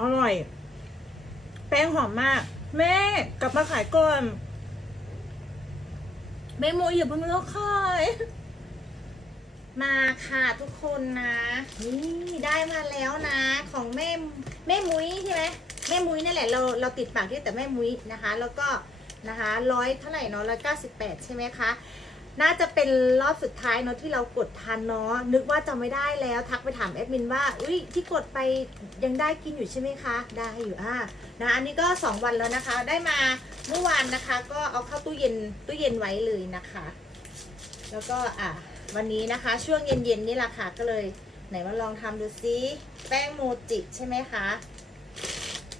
อร่อย แป้งหอมมาก แม่กลับมาขายก่อนแม่โมอย่าเพิ่งเลิกขายมาค่ะทุกคนนะ นี่ได้มาแล้วนะ ของแม่แม่มุ้ยใช่ไหมแม่มุ้ยนั่นแหละเราเราติดปากที่แต่แม่มุ้ยนะคะ แล้วก็นะคะร้อยเท่าไหร่เนาะร้อยเก้าสิบแปดใช่ไหมคะ น่าจะเป็นรอบสุดท้ายเนาะที่เรากดทันเนาะนึกว่าจะไม่ได้แล้วทักไปถามแอดมินว่าอุ้ยที่กดไปยังได้กินอยู่ใช่ไหมคะได้อยู่อ่านะอันนี้ก็ 2 วันแล้วนะคะ ได้มาเมื่อวานนะคะ ก็เอาเข้าตู้เย็นตู้เย็นไว้เลยนะคะ แล้วก็อะวันนี้นะคะ ช่วงเย็นๆนี่แหละค่ะก็เลยไหนมาลองทำดูซิแป้งโมจิใช่ไหมคะ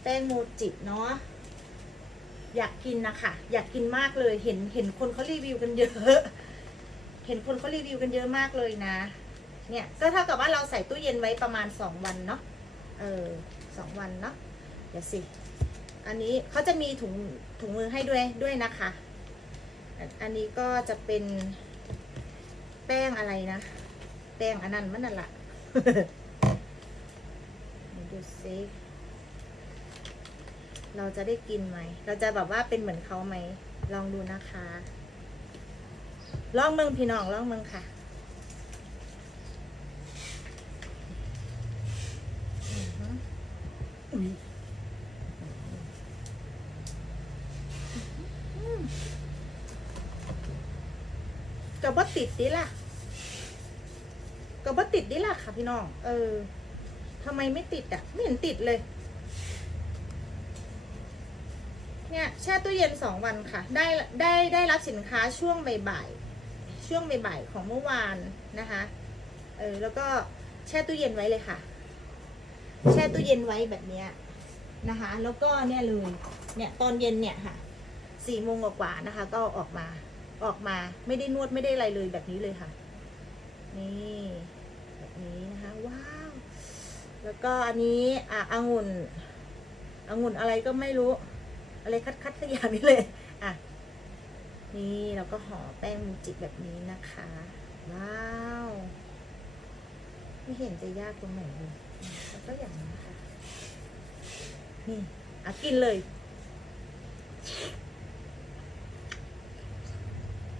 แป้งโมจิเนาะอยากกินนะคะ อยากกินมากเลย เห็น เห็นคนเขารีวิวกันเยอะ เห็นคนเขารีวิวกันเยอะมากเลยนะ เนี่ยก็เท่ากับว่าเราใส่ตู้เย็นไว้ประมาณสองวันเนาะ เออสองวันเนาะ เดี๋ยวสิ อันนี้เขาจะมีถุงถุงมือให้ด้วยด้วยนะคะ อันนี้ก็จะเป็นแป้งอะไรนะ แป้งอันนั้นมันนั่นละดูซิเราจะได้กินไหม เราจะแบบว่าเป็นเหมือนเขาไหม ลองดูนะคะ ล่องเมืองพี่น้องล่องเมืองค่ะอือหืออืมก็บ่ติดดิล่ะก็บ่ติดดิล่ะค่ะพี่น้อง เออทำไมไม่ติดอะ ไม่เห็นติดเลย เนี่ยแช่ตู้เย็นสองวันค่ะ ได้ได้ได้รับสินค้าช่วงบ่ายๆ ช่วงบ่ายๆของเมื่อวานนะคะ เออแล้วก็แช่ตู้เย็นไว้เลยค่ะ แช่ตู้เย็นไว้แบบเนี้ยนะคะ แล้วก็เนี่ยเลยเนี่ยตอนเย็นเนี่ยค่ะสี่โมงกว่านะคะ ก็ออกมาออกมาไม่ได้นวดไม่ได้อะไรเลยแบบนี้เลยค่ะ นี่แบบนี้นะคะว้าวแล้วก็อันนี้อะองุ่นองุ่นอะไรก็ไม่รู้ อะไรคัดคัดๆสักอย่างนี้เลย อะ นี่เราก็ห่อแป้งมูจิแบบนี้นะคะ ว้าว ไม่เห็นจะยากตรงไหนเลยแล้วก็อย่างนี้ค่ะ นี่อะกินเลย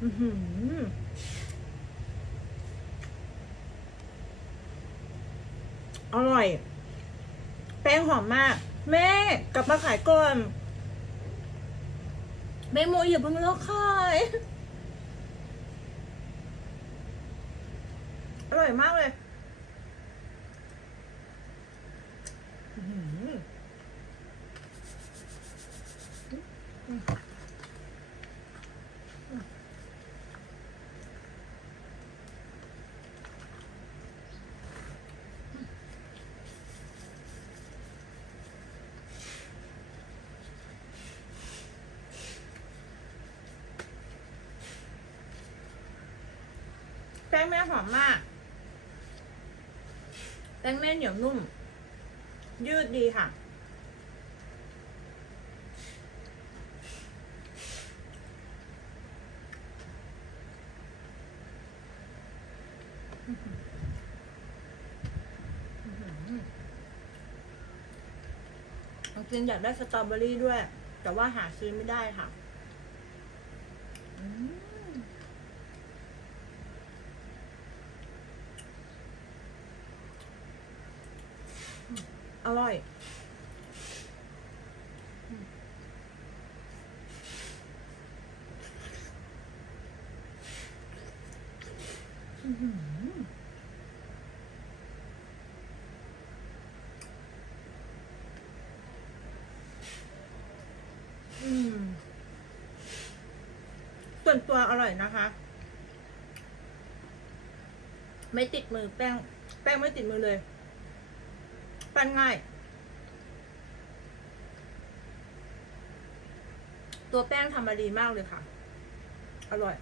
อือหืออร่อย แป้งหอมมาก แม่กลับมาขายก่อน แม่โมอย่าเพิ่งเลิกขายอร่อยมากเลย อื้ ป้งแม่หอมมาก แป้งแม่เหนียวนุ่ม ยืดดีค่ะ จริงอยากได้สตรอเบอรี่ด้วย แต่ว่าหาซื้อไม่ได้ค่ะ อืม อร่อย อืมส่วนตัวอร่อยนะคะ ไม่ติดมือแป้ง แป้งไม่ติดมือเลย ปั้นง่าย ตัวแป้งทำมาดีมากเลยค่ะ อร่อย